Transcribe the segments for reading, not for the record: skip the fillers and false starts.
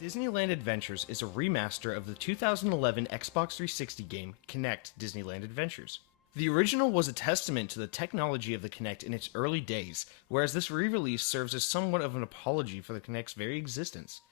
Disneyland Adventures is a remaster of the 2011 Xbox 360 game Kinect Disneyland Adventures. The original was a testament to the technology of the Kinect in its early days, whereas this re-release serves as somewhat of an apology for the Kinect's very existence.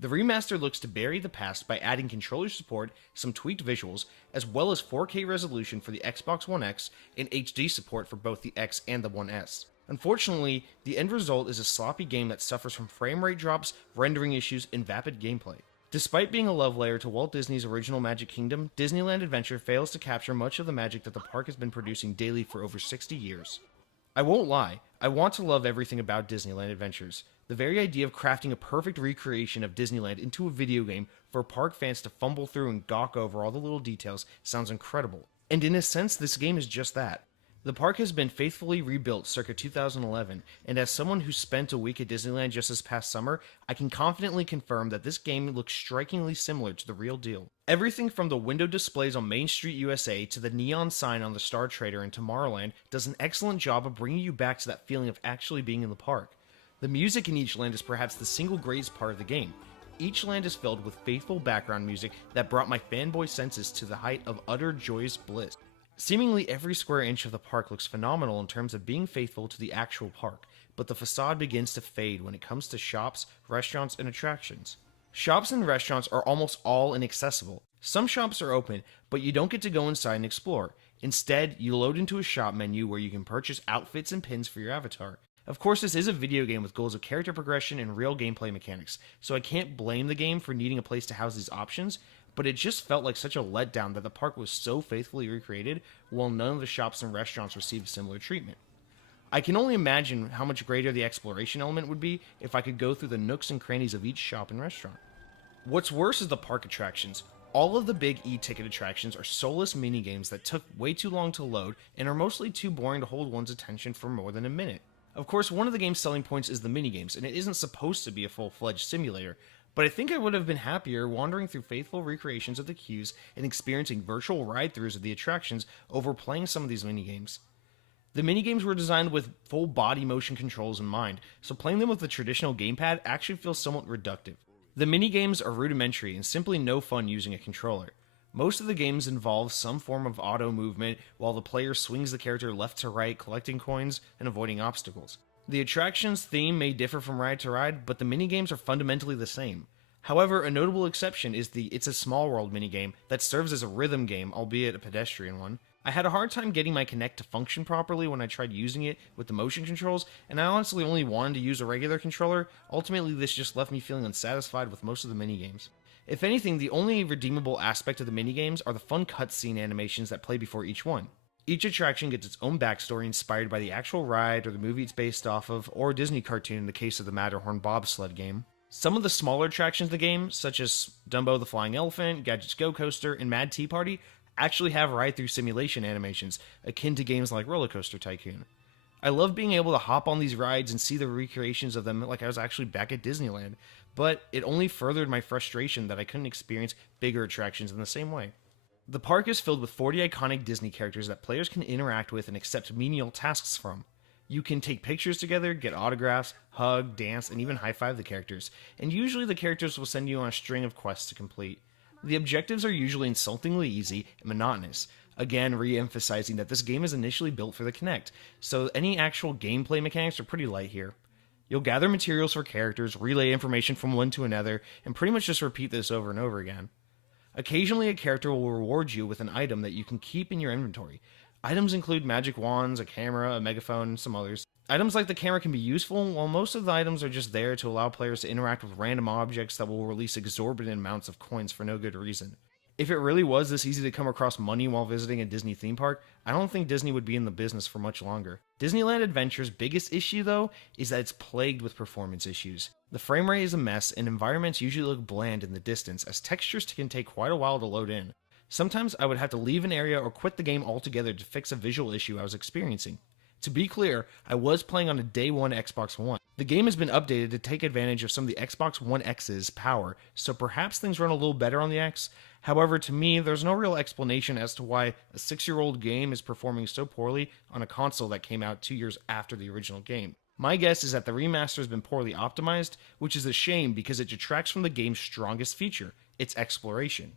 The remaster looks to bury the past by adding controller support, some tweaked visuals, as well as 4K resolution for the Xbox One X and HD support for both the X and the One S. Unfortunately, the end result is a sloppy game that suffers from frame rate drops, rendering issues, and vapid gameplay. Despite being a love letter to Walt Disney's original Magic Kingdom, Disneyland Adventure fails to capture much of the magic that the park has been producing daily for over 60 years. I won't lie, I want to love everything about Disneyland Adventures. The very idea of crafting a perfect recreation of Disneyland into a video game for park fans to fumble through and gawk over all the little details sounds incredible. And in a sense, this game is just that. The park has been faithfully rebuilt circa 2011, and as someone who spent a week at Disneyland just this past summer, I can confidently confirm that this game looks strikingly similar to the real deal. Everything from the window displays on Main Street USA to the neon sign on the Star Trader in Tomorrowland does an excellent job of bringing you back to that feeling of actually being in the park. The music in each land is perhaps the single greatest part of the game. Each land is filled with faithful background music that brought my fanboy senses to the height of utter joyous bliss. Seemingly every square inch of the park looks phenomenal in terms of being faithful to the actual park, but the facade begins to fade when it comes to shops, restaurants, and attractions. Shops and restaurants are almost all inaccessible. Some shops are open, but you don't get to go inside and explore. Instead, you load into a shop menu where you can purchase outfits and pins for your avatar. Of course, this is a video game with goals of character progression and real gameplay mechanics, so I can't blame the game for needing a place to house these options, but it just felt like such a letdown that the park was so faithfully recreated, while none of the shops and restaurants received similar treatment. I can only imagine how much greater the exploration element would be if I could go through the nooks and crannies of each shop and restaurant. What's worse is the park attractions. All of the big e-ticket attractions are soulless minigames that took way too long to load and are mostly too boring to hold one's attention for more than a minute. Of course, one of the game's selling points is the minigames, and it isn't supposed to be a full-fledged simulator, but I think I would have been happier wandering through faithful recreations of the queues and experiencing virtual ride-throughs of the attractions over playing some of these minigames. The minigames were designed with full body motion controls in mind, so playing them with the traditional gamepad actually feels somewhat reductive. The minigames are rudimentary and simply no fun using a controller. Most of the games involve some form of auto movement while the player swings the character left to right, collecting coins and avoiding obstacles. The attraction's theme may differ from ride to ride, but the minigames are fundamentally the same. However, a notable exception is the It's a Small World minigame that serves as a rhythm game, albeit a pedestrian one. I had a hard time getting my Kinect to function properly when I tried using it with the motion controls, and I honestly only wanted to use a regular controller. Ultimately, this just left me feeling unsatisfied with most of the minigames. If anything, the only redeemable aspect of the minigames are the fun cutscene animations that play before each one. Each attraction gets its own backstory inspired by the actual ride or the movie it's based off of, or a Disney cartoon in the case of the Matterhorn bobsled game. Some of the smaller attractions in the game, such as Dumbo the Flying Elephant, Gadget's Go Coaster, and Mad Tea Party, actually have ride-through simulation animations, akin to games like Roller Coaster Tycoon. I love being able to hop on these rides and see the recreations of them like I was actually back at Disneyland, but it only furthered my frustration that I couldn't experience bigger attractions in the same way. The park is filled with 40 iconic Disney characters that players can interact with and accept menial tasks from. You can take pictures together, get autographs, hug, dance, and even high-five the characters, and usually the characters will send you on a string of quests to complete. The objectives are usually insultingly easy and monotonous, again re-emphasizing that this game is initially built for the Kinect, so any actual gameplay mechanics are pretty light here. You'll gather materials for characters, relay information from one to another, and pretty much just repeat this over and over again. Occasionally a character will reward you with an item that you can keep in your inventory. Items include magic wands, a camera, a megaphone, and some others. Items like the camera can be useful, while most of the items are just there to allow players to interact with random objects that will release exorbitant amounts of coins for no good reason. If it really was this easy to come across money while visiting a Disney theme park, I don't think Disney would be in the business for much longer. Disneyland Adventure's biggest issue, though, is that it's plagued with performance issues. The frame rate is a mess, and environments usually look bland in the distance, as textures can take quite a while to load in. Sometimes I would have to leave an area or quit the game altogether to fix a visual issue I was experiencing. To be clear, I was playing on a day one Xbox One. The game has been updated to take advantage of some of the Xbox One X's power, so perhaps things run a little better on the X. However, to me, there's no real explanation as to why a 6-year-old game is performing so poorly on a console that came out 2 years after the original game. My guess is that the remaster has been poorly optimized, which is a shame because it detracts from the game's strongest feature, its exploration.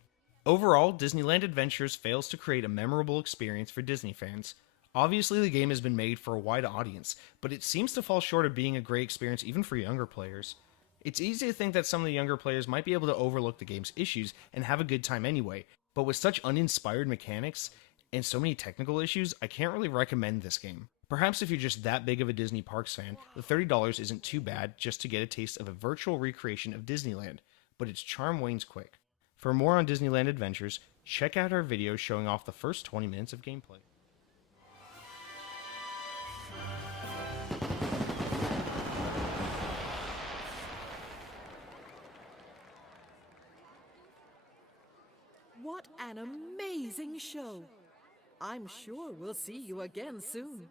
Overall, Disneyland Adventures fails to create a memorable experience for Disney fans. Obviously, the game has been made for a wide audience, but it seems to fall short of being a great experience even for younger players. It's easy to think that some of the younger players might be able to overlook the game's issues and have a good time anyway, but with such uninspired mechanics and so many technical issues, I can't really recommend this game. Perhaps if you're just that big of a Disney Parks fan, the $30 isn't too bad just to get a taste of a virtual recreation of Disneyland, but its charm wanes quick. For more on Disneyland Adventures, check out our video showing off the first 20 minutes of gameplay. What an amazing show! I'm sure we'll see you again soon.